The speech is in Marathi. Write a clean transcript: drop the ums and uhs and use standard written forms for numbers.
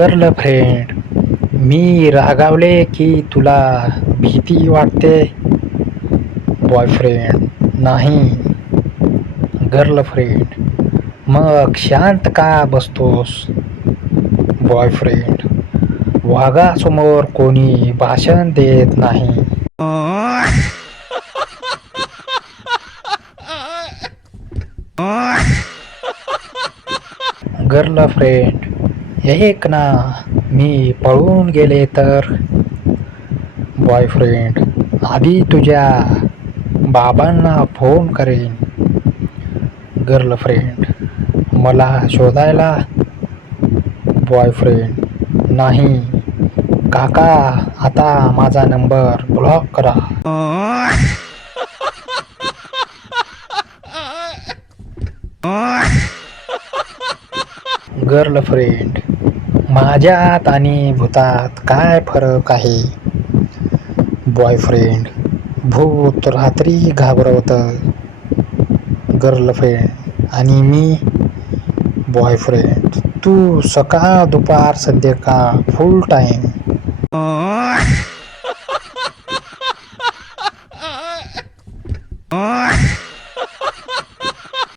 गर्लफ्रेंड, मी रागावले की तुला भीती वाटते? बॉयफ्रेंड, नाही. गर्लफ्रेंड, मग शांत का बसतोस? बॉयफ्रेंड, वाघासमोर कोणी भाषण देत नाही. गर्लफ्रेंड, एक ना, मी पळून गेले तर? बॉयफ्रेंड, आधी तुझ्या बाबांना फोन करेन. गर्लफ्रेंड, मला शोधायला? बॉयफ्रेंड, नाही. काका, आता माझा नंबर ब्लॉक करा. गर्लफ्रेंड, माझ्यात आणि भूतात काय फरक आहे? बॉयफ्रेंड, भूत रात्री घाबरवतं. गर्लफ्रेंड, आणि मी? बॉयफ्रेंड, तू सकाळ दुपार संध्याकाळ फुल टाईम.